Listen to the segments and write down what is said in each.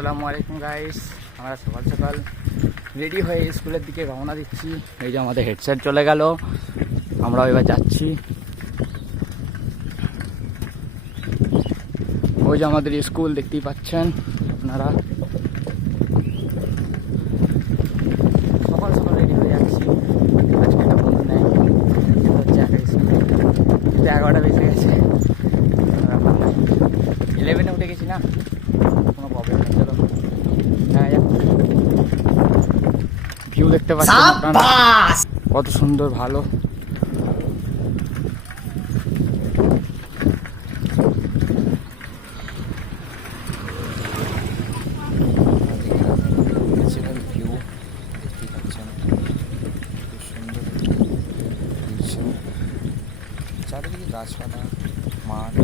আসসালামু আলাইকুম গাইস, আমরা সকাল সকাল রেডি হয়ে স্কুলের দিকে রওনা দিচ্ছি। এই যে আমাদের হেডসেট চলে গেল, আমরা এবার যাচ্ছি। ওই যে আমাদের স্কুল দেখতেই পাচ্ছেন আপনারা। সকাল সকাল রেডি হয়ে যাচ্ছি। আজকে একটা বন্ধু নেই, হচ্ছে একটা স্কুল, কিন্তু 11টা বেজে গেছে। 11-এ উঠে গেছি না, কোনো প্রবলেম নেই। চলো ভিউ দেখতে পাচ্ছেন আপনারা, কত সুন্দর ভালো। ভিউ দেখতে পাচ্ছেন, খুব সুন্দর দৃশ্য। চারিদিকে গাছপালা, মাঠ,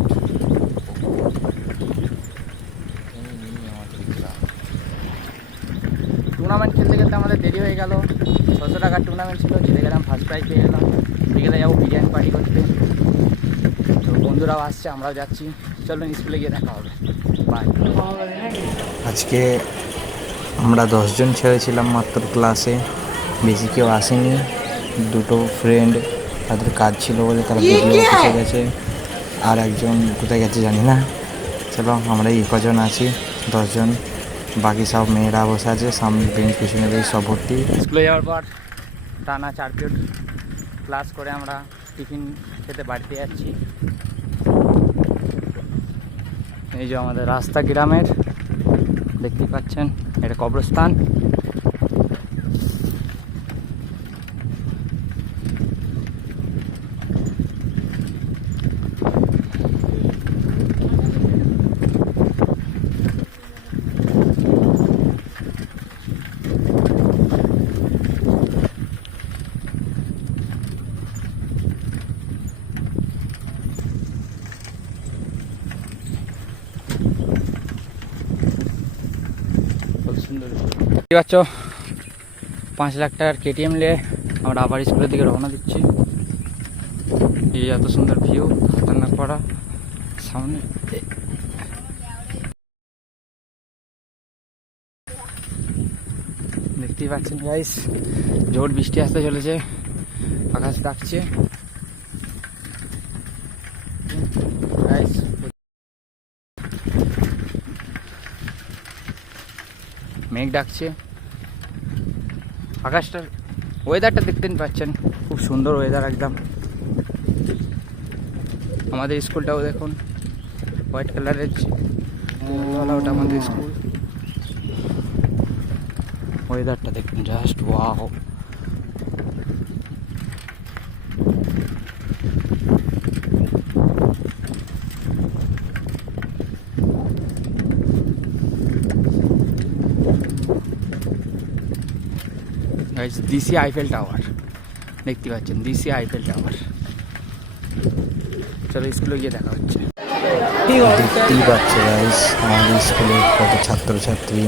টুর্নামেন্ট খেলতে খেলতে আমাদের দেরি হয়ে গেল। 600 টাকার টুর্নামেন্ট ছিল, জিতে গেলাম, ফার্স্ট প্রাইজ পেয়ে গেলাম। বিকেলে যাবো বিরিয়ানি পার্টি করতে। তো বন্ধুরাও আসছে, আমরাও যাচ্ছি। চলুন স্কুলে গিয়ে দেখা হবে, বাই। আজকে আমরা 10 জন ছেড়েছিলাম মাত্র ক্লাসে, বেশি কেউ আসেনি। দুটো ফ্রেন্ড তাদের কাজ ছিল বলে তারা ভিডিও অফিসে গেছে, আর একজন কোথায় গেছে জানি না। চলো আমরা এই কজন আছি 10 জন, বাকি সব মেয়েরা বসে আছে সামনে বেঞ্চ, পিছনে বেঞ্চ সব ভর্তি। স্কুলে যাওয়ার পর টানা 4 পিরিয়ড ক্লাস করে আমরা টিফিন খেতে বাড়িতে যাচ্ছি। এই যে আমাদের রাস্তা গ্রামের, দেখতেই পাচ্ছেন, এটা কবরস্থান। দেখতে পাচ্ছ 5 লাখ টাকার কেটিএম নিয়ে আমরা আবার স্কুলের দিকে রওনা দিচ্ছি। এই এত সুন্দর ভিউ, খতরনাক পাড়া সামনে। দেখতেই পাচ্ছেন গাইস, জোর বৃষ্টি আসতে চলেছে, আকাশ ডাকছে গাইস। মেঘ ডাকছে, আকাশটার ওয়েদারটা দেখতে পাচ্ছেন, খুব সুন্দর ওয়েদার একদম। আমাদের স্কুলটাও দেখুন, হোয়াইট কালারের ওটা আমাদের স্কুল। ওয়েদারটা দেখুন, জাস্ট ওয়াও। দিসি আইফেল টাওয়ার দেখতে পাচ্ছেন, দিসি আইফেল টাওয়ার। চলো স্কুলে গিয়ে দেখা হচ্ছে। দেখতেই পাচ্ছে গাইস আমাদের স্কুলের কত ছাত্রছাত্রী,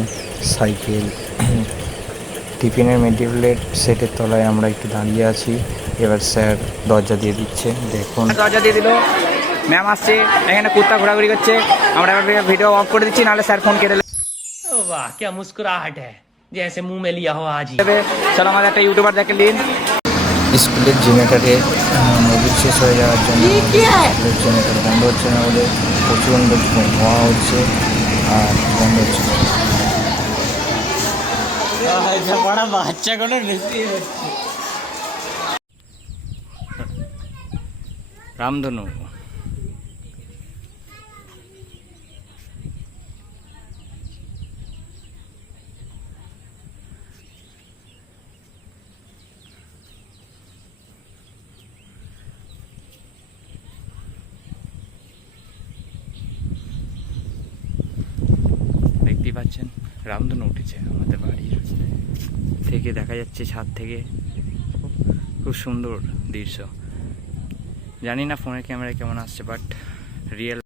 সাইকেল, টিফিনের মেটেরিয়ালের সেটের তলায় আমরা একটু দাঁড়িয়ে আছি। এবার স্যার দরজা দিয়ে দিচ্ছে, দেখুন দরজা দিয়ে দিল, ম্যাম আসছে, এখানে কুত্তা ঘোরাঘুরি করছে। আমরা এবার ভিডিও অফ করে দিচ্ছি, নাহলে স্যার ফোন কেটে দেবে। वाह क्या मुस्कुराहट है, जैसे मुंह में लिया हो आज ही। চলো আমাদের একটা ইউটিউবার দেখে নিন। স্কুলের জেনারেটারে মোবিল শেষ হয়ে যাওয়ার জন্য স্কুলের জেনারেটার বন্ধ হচ্ছে না বলে প্রচণ্ড ধোঁয়া হচ্ছে আর বন্ধ হচ্ছে না। बड़ा বাচ্চা কোনো বেশি রামধনু। দেখতেই পাচ্ছেন রামধনু উঠেছে আমাদের বাড়ির থেকে, দেখা যাচ্ছে ছাদ থেকে, খুব সুন্দর দৃশ্য। জানি না ফোনের ক্যামেরায় কেমন আসছে, বাট রিয়েল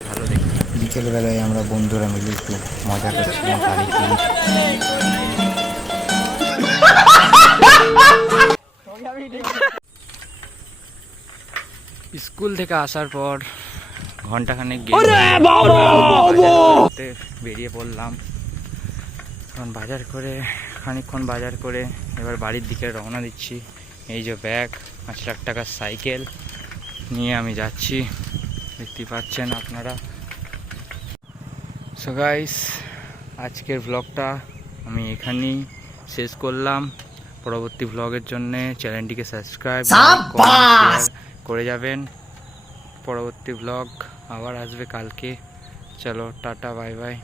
ভালো দেখতে। বিকেলবেলায় আমরা বন্ধুরা মিলে একটু মজা করছিলাম বাড়িতে। স্কুল থেকে আসার পর ঘন্টাখানেক গেম বেরিয়ে পড়লাম। এখন খানিকক্ষণ বাজার করে এবার বাড়ির দিকে রওনা দিচ্ছি। এই যে ব্যাগ, 5 লাখ টাকার সাইকেল নিয়ে আমি যাচ্ছি, দেখতে পাচ্ছেন আপনারা। সো গাইস, আজকের ব্লগটা আমি এখানেই শেষ করলাম। পরবর্তী ব্লগের জন্য চ্যানেলটিকে সাবস্ক্রাইব শেয়ার করে যাবেন। পরবর্তী ব্লগ আবার আসবে কালকে। চলো টাটা, বাই বাই।